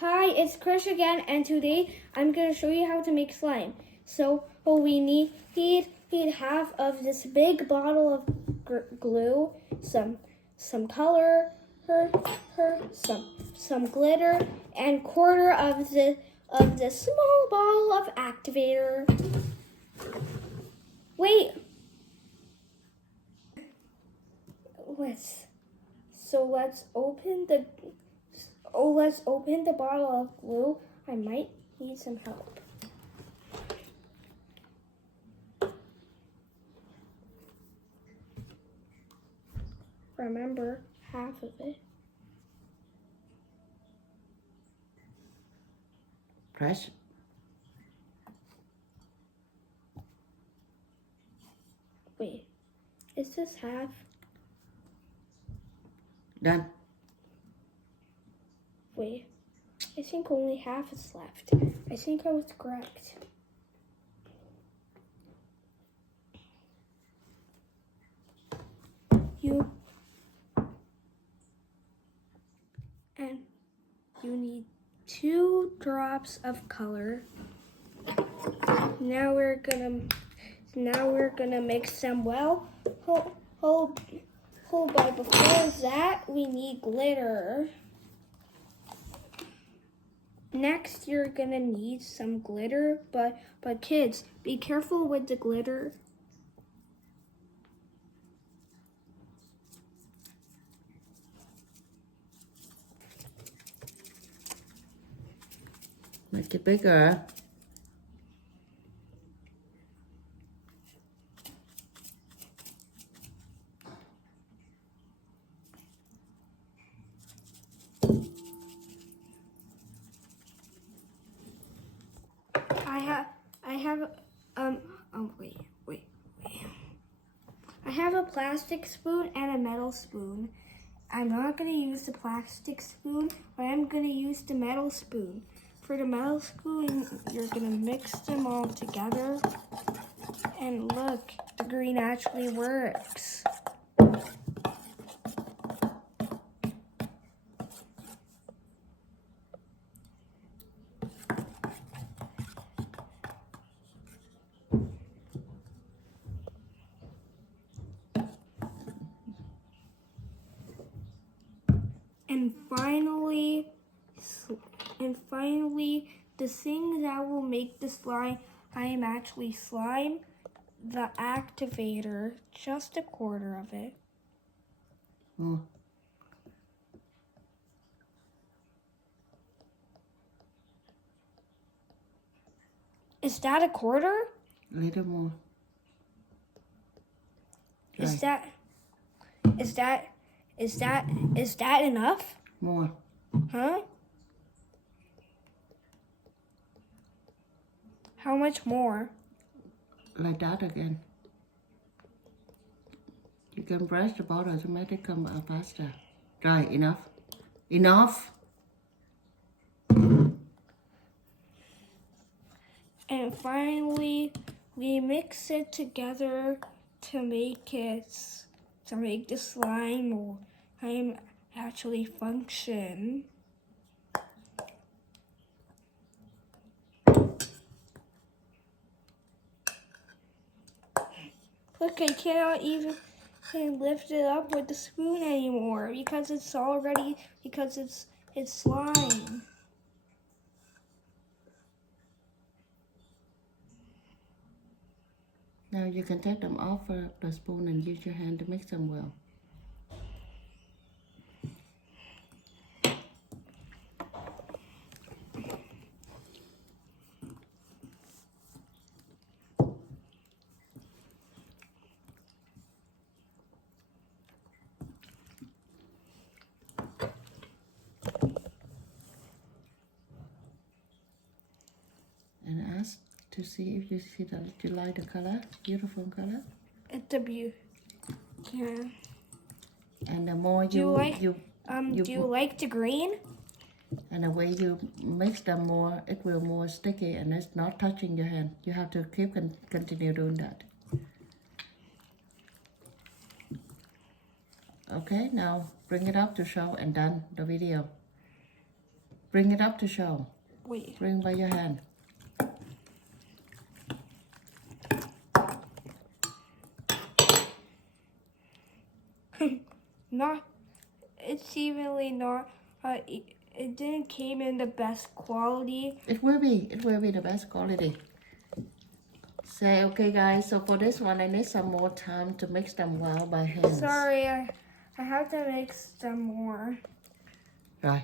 Hi, it's Krish again, and today I'm going to show you how to make slime. So we need half of this big bottle of glue, some color, some glitter, and quarter of the small bottle of activator. Wait. Let's open the bottle of glue. I might need some help. Remember, half of it. Press. Wait, is this half? Done. Wait, I think only half is left. I think I was correct. You need 2 drops of color. Now we're gonna mix them well. But before that, we need glitter. Next, you're gonna need some glitter, but kids, be careful with the glitter. Make it bigger. I have a plastic spoon and a metal spoon. I'm not gonna use the plastic spoon, but I'm gonna use the metal spoon. For the metal spoon, you're gonna mix them all together. And look, the green actually works. And finally, the thing that will make the slime actually slime, the activator, just a quarter of it. More. Is that a quarter? A little more. Is that enough? More. Huh? How much more? Like that again. You can brush the bottle to make it come out faster. Right, enough. Enough. And finally, we mix it together to make the slime actually function. Look, I cannot even lift it up with the spoon anymore because it's slime. Now you can take them off the spoon and use your hand to mix them well. And ask to see if you see that you like the color, beautiful color. It's a beauty. Yeah. And the more Do you like the green? And the way you mix them more, it will more sticky and it's not touching your hand. You have to continue doing that. Okay, now bring it up to show and done the video. Bring it up to show. Wait. Bring by your hand. Not, it's evenly not, it didn't came in the best quality. It will be the best quality. Say, okay guys, so for this one I need some more time to mix them well by hand. Sorry, I have to mix them more. Rồi.